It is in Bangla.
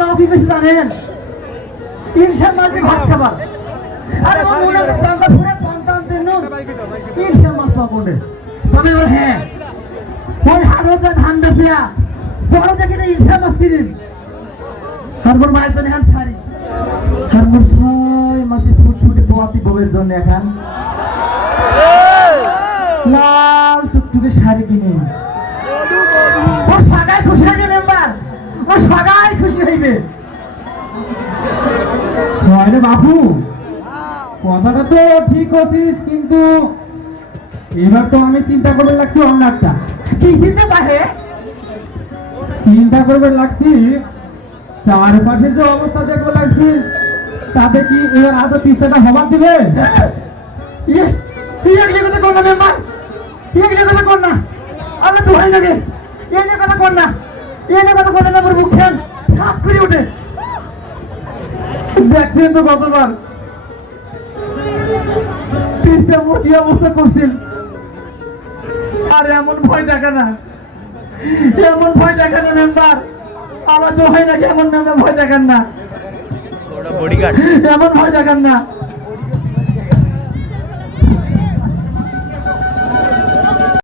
নাও কি কিছু জানেন? ইলশা মাঝে ভাত খাবার। আরে ও মনে করে বান্দা পুরো 50 দিন ইলশা মাছ পাবো। তবে হ্যাঁ ওই হাড়ো যা ধান বেচিয়া বড় দেখে ইলশা মাছ কিনেন। আর মোর মায়ের জন্য এখন শাড়ি। আর মোর 6 মাসে ফুটফুটে পোয়াতি বউয়ের জন্য এখন লাল টুকটুকে শাড়ি কিনে। ও সবাই খুশি হইবে মেম্বার, ও সবাই খুশি হইবে। আরে বাপু, কথাটা তো ঠিক আছিস, কিন্তু এবার তো আমি চিন্তা করবে লাগছি অন্য একটা। কি চিন্তা বাহে? চিন্তা করবে লাগছি চারপাশে যে অবস্থা দেখবো লাগছি, তাতে কি এবার আদৌ তিস্তাটা হবার দিবে? ইয়ে এগুলি কথা কর না মেম্বার, এগুলি কথা কর না। আল্লাহ তো হয় লাগে, এই নিয়ে কথা কর না, এই নিয়ে কথা বলে না। আমার মুখ খেয়াল সাফ করে ওঠে। দেখছেন তো কতবার তিস্তা মোর কি অবস্থা করছিল। আর এমন ভয় দেখা না, এমন ভয় দেখা না মেম্বার। আমার তো হয় নাকি এমন নামে ভয় দেখান না, এমন ভয় দেখান না।